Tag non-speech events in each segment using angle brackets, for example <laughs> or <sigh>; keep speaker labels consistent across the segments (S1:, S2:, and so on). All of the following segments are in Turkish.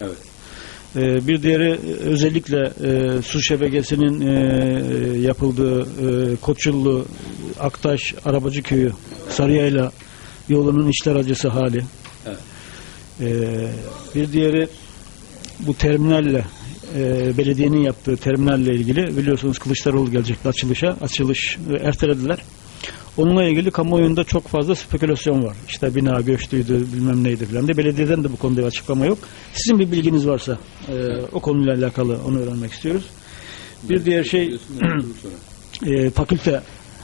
S1: Evet.
S2: Ee, bir diğeri e, özellikle e, su şebekesinin e, yapıldığı e, Koçullu, Aktaş, Arabacı Köyü, Sarıyayla yolunun içler acısı hali.
S1: Evet.
S2: Ee, bir diğeri bu terminalle e, belediyenin yaptığı terminalle ilgili biliyorsunuz Kılıçdaroğlu gelecekti açılışa. Açılış e, ertelediler. Onunla ilgili kamuoyunda çok fazla spekülasyon var. İşte bina göçtüydü bilmem neydi falan de. Belediyeden de bu konuda bir açıklama yok. Sizin bir bilginiz varsa e, o konuyla alakalı onu öğrenmek istiyoruz. Bir diğer şey <clears throat> e, fakülte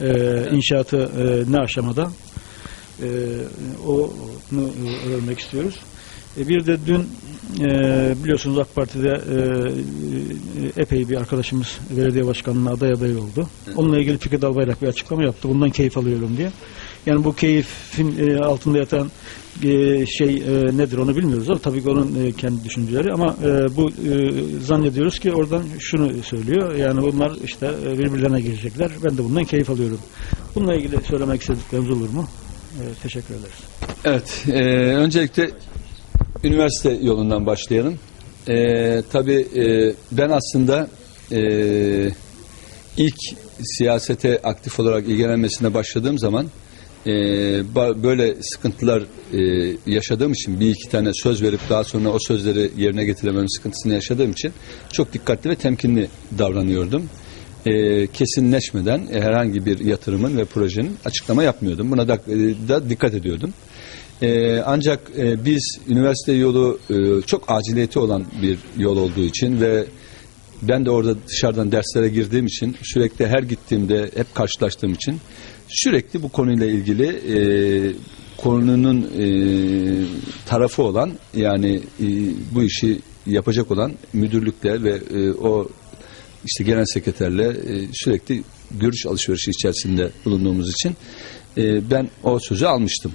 S2: e, inşaatı e, ne aşamada? E, onu öğrenmek istiyoruz. E, bir de dün e, biliyorsunuz AK Parti'de e, e, epey bir arkadaşımız belediye başkanlığına aday adayı oldu. Onunla ilgili Fikret Albayrak bir açıklama yaptı. Bundan keyif alıyorum diye. Yani bu keyfin e, altında yatan e, şey e, nedir onu bilmiyoruz ama tabii ki onun e, kendi düşünceleri ama e, bu e, zannediyoruz ki oradan şunu söylüyor. Yani bunlar işte e, birbirlerine girecekler. Ben de bundan keyif alıyorum. Bununla ilgili söylemek istedikleriniz olur mu? E, teşekkür ederiz.
S1: Evet, e, öncelikle üniversite yolundan başlayalım. E, tabii e, ben aslında e, ilk siyasete aktif olarak ilgilenmesine başladığım zaman e, böyle sıkıntılar e, yaşadığım için bir iki tane söz verip daha sonra o sözleri yerine getiremem sıkıntısını yaşadığım için çok dikkatli ve temkinli davranıyordum. E, kesinleşmeden e, herhangi bir yatırımın ve projenin açıklama yapmıyordum. Buna da, e, da dikkat ediyordum. Ee, ancak e, biz üniversite yolu e, çok aciliyeti olan bir yol olduğu için ve ben de orada dışarıdan derslere girdiğim için sürekli her gittiğimde hep karşılaştığım için sürekli bu konuyla ilgili e, konunun e, tarafı olan yani e, bu işi yapacak olan müdürlükle ve e, o işte genel sekreterle e, sürekli görüş alışverişi içerisinde bulunduğumuz için e, ben o sözü almıştım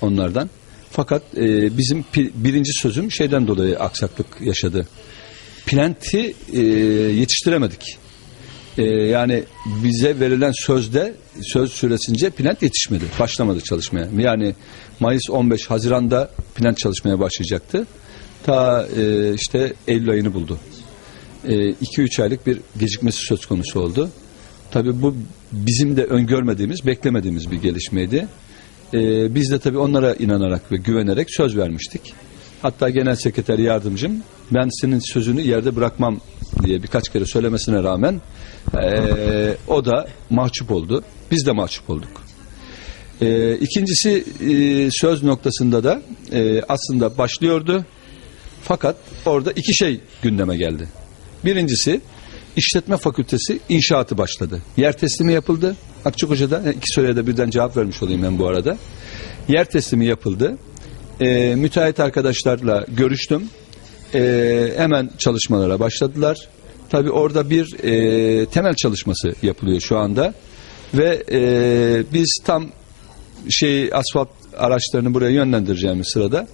S1: onlardan. Fakat e, bizim birinci sözüm şeyden dolayı aksaklık yaşadı. Plenti e, yetiştiremedik. E, yani bize verilen sözde söz süresince plant yetişmedi. Başlamadı çalışmaya. Yani Mayıs 15 Haziran'da plant çalışmaya başlayacaktı. Ta e, işte Eylül ayını buldu. 2-3 aylık bir gecikmesi söz konusu oldu. Tabii bu bizim de öngörmediğimiz, beklemediğimiz bir gelişmeydi. Ee, biz de tabii onlara inanarak ve güvenerek söz vermiştik. Hatta genel sekreter yardımcım ben senin sözünü yerde bırakmam diye birkaç kere söylemesine rağmen ee, o da mahcup oldu. Biz de mahcup olduk. Ee, ikincisi e, söz noktasında da e, aslında başlıyordu. Fakat orada iki şey gündeme geldi. Birincisi işletme fakültesi inşaatı başladı. Yer teslimi yapıldı. Akçakoca'da iki soruya da birden cevap vermiş olayım ben bu arada. Yer teslimi yapıldı. Ee, müteahhit arkadaşlarla görüştüm. Ee, hemen çalışmalara başladılar. Tabi orada bir e, temel çalışması yapılıyor şu anda. Ve e, biz tam şey asfalt araçlarını buraya yönlendireceğimiz sırada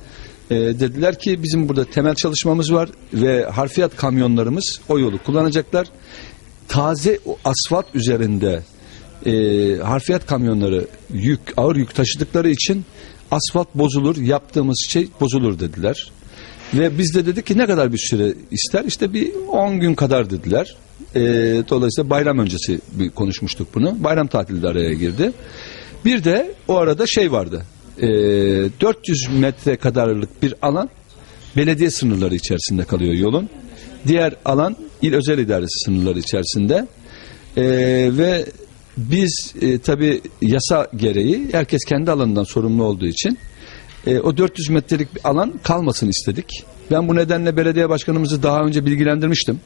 S1: e, dediler ki bizim burada temel çalışmamız var ve harfiyat kamyonlarımız o yolu kullanacaklar. Taze asfalt üzerinde e, harfiyat kamyonları yük ağır yük taşıdıkları için asfalt bozulur yaptığımız şey bozulur dediler. Ve biz de dedik ki ne kadar bir süre ister? İşte bir 10 gün kadar dediler. E, dolayısıyla bayram öncesi bir konuşmuştuk bunu. Bayram tatili de araya girdi. Bir de o arada şey vardı. E, 400 metre kadarlık bir alan belediye sınırları içerisinde kalıyor yolun. Diğer alan il özel idaresi sınırları içerisinde. E, ve biz e, tabi yasa gereği herkes kendi alanından sorumlu olduğu için e, o 400 metrelik bir alan kalmasın istedik. Ben bu nedenle belediye başkanımızı daha önce bilgilendirmiştim.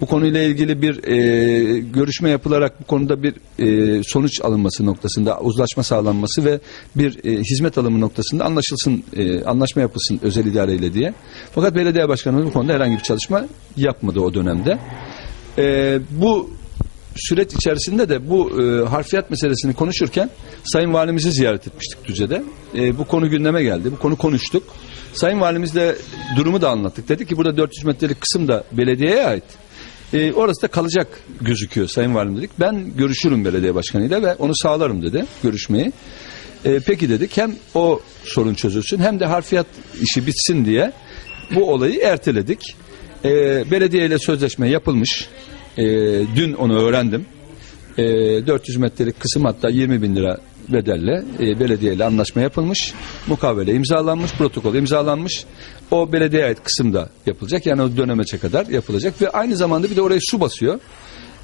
S1: Bu konuyla ilgili bir e, görüşme yapılarak bu konuda bir e, sonuç alınması noktasında uzlaşma sağlanması ve bir e, hizmet alımı noktasında anlaşılsın, e, anlaşma yapılsın özel idareyle diye. Fakat belediye başkanımız bu konuda herhangi bir çalışma yapmadı o dönemde. E, bu süreç içerisinde de bu e, harfiyat meselesini konuşurken Sayın Valimizi ziyaret etmiştik Düzce'de. E, bu konu gündeme geldi. Bu konu konuştuk. Sayın Valimizle durumu da anlattık. Dedi ki burada 400 metrelik kısım da belediyeye ait. E, orası da kalacak gözüküyor Sayın Valim dedik. Ben görüşürüm belediye başkanıyla ve onu sağlarım dedi görüşmeyi. E, peki dedik hem o sorun çözülsün hem de harfiyat işi bitsin diye bu olayı erteledik. E, belediye ile sözleşme yapılmış. E, dün onu öğrendim. E, 400 metrelik kısım hatta 20 bin lira bedelle e, belediye ile anlaşma yapılmış. Mukavele imzalanmış, protokol imzalanmış. O belediyeye ait kısımda yapılacak. Yani o dönemeçe kadar yapılacak ve aynı zamanda bir de oraya su basıyor.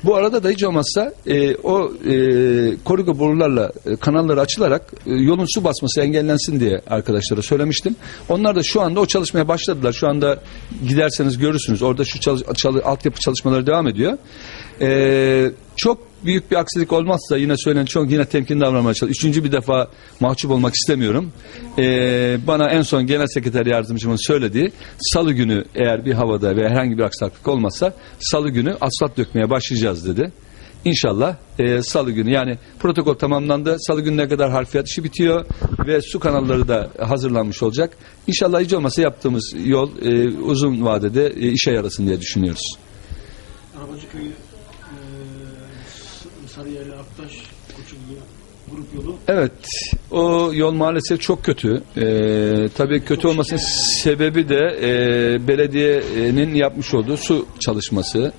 S1: Bu arada da hiç olmazsa e, o e, korku borularla e, kanalları açılarak e, yolun su basması engellensin diye arkadaşlara söylemiştim. Onlar da şu anda o çalışmaya başladılar. Şu anda giderseniz görürsünüz. Orada şu çalış, çalı- altyapı çalışmaları devam ediyor. E, çok büyük bir aksilik olmazsa yine söylenen çok yine temkinli davranmaya çalışıyorum. Üçüncü bir defa mahcup olmak istemiyorum. E, bana en son genel sekreter yardımcımın söylediği salı günü eğer bir havada ve herhangi bir aksaklık olmazsa salı günü asfalt dökmeye başlayacağız dedi. İnşallah e, salı günü yani protokol tamamlandı. Salı gününe kadar harfiyat işi bitiyor ve su kanalları da hazırlanmış olacak. İnşallah hiç olmasa yaptığımız yol e, uzun vadede e, işe yarasın diye düşünüyoruz.
S2: Arabacı köyü Sarıyerli Aktaş Koçullu grup yolu
S1: Evet, o yol maalesef çok kötü. Ee, tabii kötü olmasının sebebi de e, belediyenin yapmış olduğu su çalışması.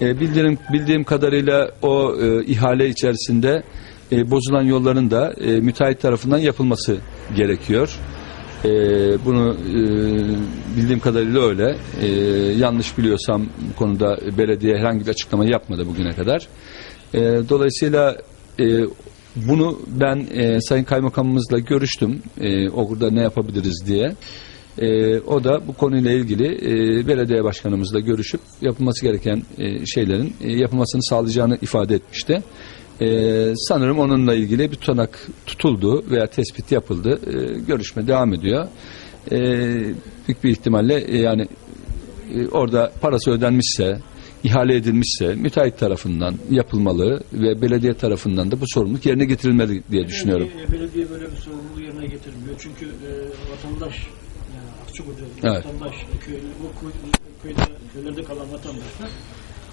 S1: E, bildiğim, bildiğim kadarıyla o e, ihale içerisinde e, bozulan yolların da e, müteahhit tarafından yapılması gerekiyor. E, bunu e, bildiğim kadarıyla öyle. E, yanlış biliyorsam bu konuda belediye herhangi bir açıklama yapmadı bugüne kadar. E, dolayısıyla e, bunu ben e, Sayın Kaymakamımızla görüştüm. E, orada ne yapabiliriz diye. E, o da bu konuyla ilgili e, belediye başkanımızla görüşüp yapılması gereken e, şeylerin e, yapılmasını sağlayacağını ifade etmişti. E, sanırım onunla ilgili bir tutanak tutuldu veya tespit yapıldı. E, görüşme devam ediyor. E, büyük bir ihtimalle e, yani e, orada parası ödenmişse, ihale edilmişse müteahhit tarafından yapılmalı ve belediye tarafından da bu sorumluluk yerine getirilmeli diye düşünüyorum.
S2: Belediye, belediye böyle bir sorumluluğu yerine getirmiyor. Çünkü e, vatandaş yani Akçakoca
S1: Evet.
S2: vatandaş köy, o köy, köyde, köylerde kalan vatandaşlar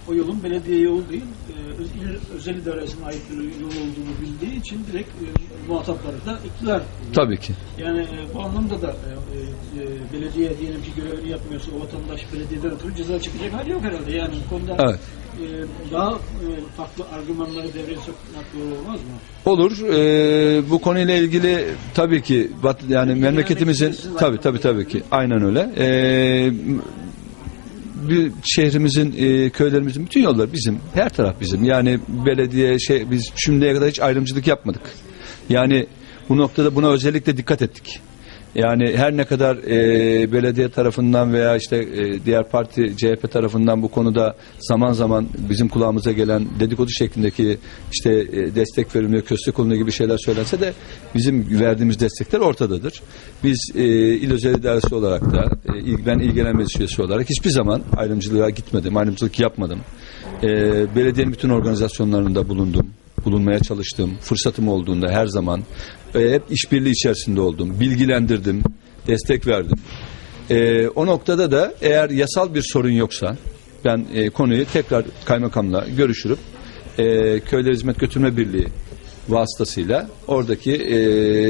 S2: o yolun belediye yolu değil e, özel idaresine ait bir yol olduğunu bildiği için direkt e, muhatapları da iktidar.
S1: Tabii ki.
S2: Yani e, bu anlamda da e, e, belediye diyelim ki görevini yapmıyorsa o vatandaş belediyeden ötürü ceza çekecek hali yok herhalde. Yani bu konuda
S1: Evet.
S2: e, daha e, farklı argümanları devreye sokmak doğru olmaz mı?
S1: Olur. Ee, bu konuyla ilgili tabii ki yani memleketimizin tabii tabii tabii ki aynen öyle. Ee, bir şehrimizin, e, köylerimizin bütün yollar bizim. Her taraf bizim. Yani belediye şey biz şimdiye kadar hiç ayrımcılık yapmadık. Yani bu noktada buna özellikle dikkat ettik. Yani her ne kadar e, belediye tarafından veya işte e, diğer parti CHP tarafından bu konuda zaman zaman bizim kulağımıza gelen dedikodu şeklindeki işte e, destek verilmiyor, köstek olunuyor gibi şeyler söylense de bizim verdiğimiz destekler ortadadır. Biz e, il özel idaresi olarak da e, ben ilgilenen meclis üyesi olarak hiçbir zaman ayrımcılığa gitmedim, ayrımcılık yapmadım. E, belediyenin bütün organizasyonlarında bulundum bulunmaya çalıştım. Fırsatım olduğunda her zaman e, hep işbirliği içerisinde oldum. Bilgilendirdim, destek verdim. E, o noktada da eğer yasal bir sorun yoksa ben e, konuyu tekrar kaymakamla görüşürüp e, Köyler Hizmet Götürme Birliği vasıtasıyla oradaki e,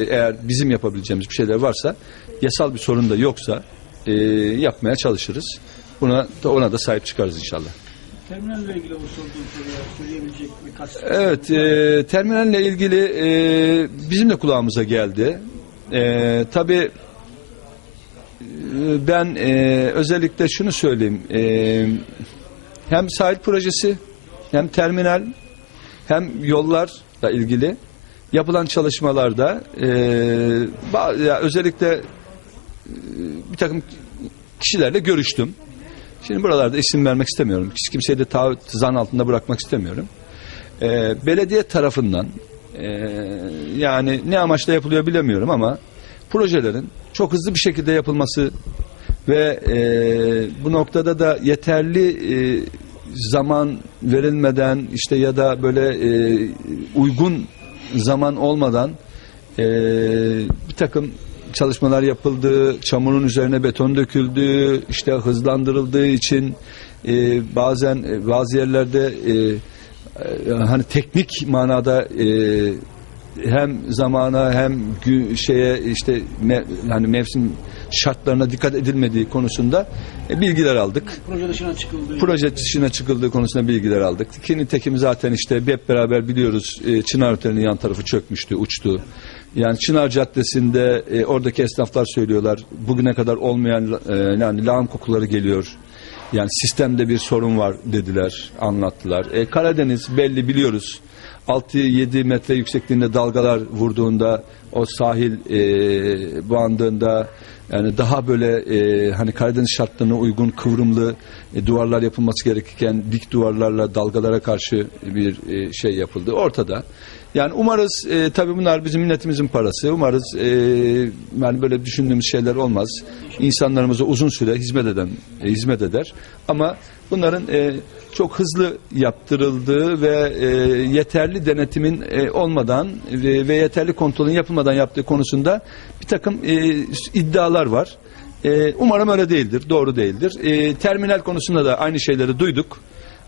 S1: eğer bizim yapabileceğimiz bir şeyler varsa yasal bir sorun da yoksa e, yapmaya çalışırız. Buna da ona da sahip çıkarız inşallah.
S2: Terminalle ilgili soruya söyleyebilecek birkaç
S1: Evet, e, terminalle ilgili e, bizim de kulağımıza geldi. E, tabii e, ben e, özellikle şunu söyleyeyim. E, hem sahil projesi, hem terminal, hem yollarla ilgili yapılan çalışmalarda e, ya özellikle e, bir takım kişilerle görüştüm. Şimdi buralarda isim vermek istemiyorum. Hiç kimseyi de taahhüt zan altında bırakmak istemiyorum. Ee, belediye tarafından e, yani ne amaçla yapılıyor bilemiyorum ama projelerin çok hızlı bir şekilde yapılması ve e, bu noktada da yeterli e, zaman verilmeden işte ya da böyle e, uygun zaman olmadan e, bir takım çalışmalar yapıldı, çamurun üzerine beton döküldü, işte hızlandırıldığı için e, bazen e, bazı yerlerde e, e, hani teknik manada e, hem zamana hem şeye işte me, yani mevsim şartlarına dikkat edilmediği konusunda e, bilgiler aldık.
S2: Proje dışına çıkıldı.
S1: Proje dışına çıkıldığı konusunda bilgiler aldık. Ki nitekim zaten işte hep beraber biliyoruz e, Çınar Oteli'nin yan tarafı çökmüştü, uçtu. Yani Çınar Caddesi'nde e, oradaki esnaflar söylüyorlar. Bugüne kadar olmayan e, yani lağım kokuları geliyor. Yani sistemde bir sorun var dediler, anlattılar. E, Karadeniz belli biliyoruz. 6-7 metre yüksekliğinde dalgalar vurduğunda o sahil e, bandında yani daha böyle e, hani Karadeniz şartlarına uygun kıvrımlı e, duvarlar yapılması gerekirken dik duvarlarla dalgalara karşı bir e, şey yapıldı ortada. Yani umarız e, tabii bunlar bizim milletimizin parası. Umarız e, yani böyle düşündüğümüz şeyler olmaz. İnsanlarımıza uzun süre hizmet eden e, hizmet eder. Ama bunların e, çok hızlı yaptırıldığı ve e, yeterli denetimin e, olmadan ve, ve yeterli kontrolün yapılmadan yaptığı konusunda bir takım e, iddialar var. E, umarım öyle değildir, doğru değildir. E, terminal konusunda da aynı şeyleri duyduk.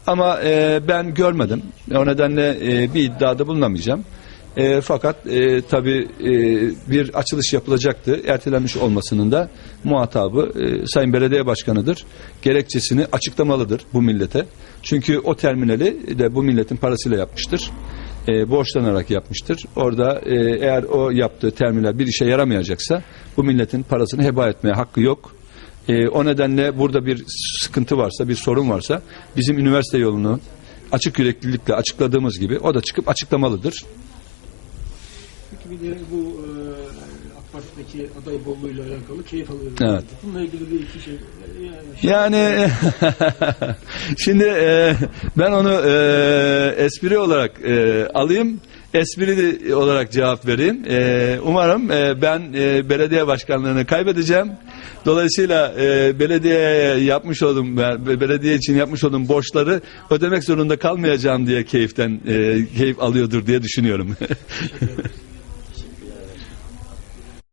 S1: Ama e, ben görmedim. O nedenle e, bir iddiada bulunamayacağım. E, fakat e, tabii e, bir açılış yapılacaktı. Ertelenmiş olmasının da muhatabı e, Sayın Belediye Başkanı'dır. Gerekçesini açıklamalıdır bu millete. Çünkü o terminali de bu milletin parasıyla yapmıştır. E, borçlanarak yapmıştır. Orada e, eğer o yaptığı terminal bir işe yaramayacaksa bu milletin parasını heba etmeye hakkı yok. E, o nedenle burada bir sıkıntı varsa, bir sorun varsa bizim üniversite yolunu açık yüreklilikle açıkladığımız gibi o da çıkıp açıklamalıdır.
S2: Peki bir de bu e, AK Parti'deki aday bolluğuyla alakalı keyif alıyorum.
S1: Evet.
S2: Bununla ilgili bir iki şey. Yani,
S1: Yani <laughs> şimdi e, ben onu e, espri olarak e, alayım. Espri olarak cevap vereyim. E, umarım e, ben e, belediye başkanlığını kaybedeceğim. Dolayısıyla e, belediyeye yapmış olduğum, be- belediye için yapmış olduğum borçları ödemek zorunda kalmayacağım diye keyiften e, keyif alıyordur diye düşünüyorum. <laughs>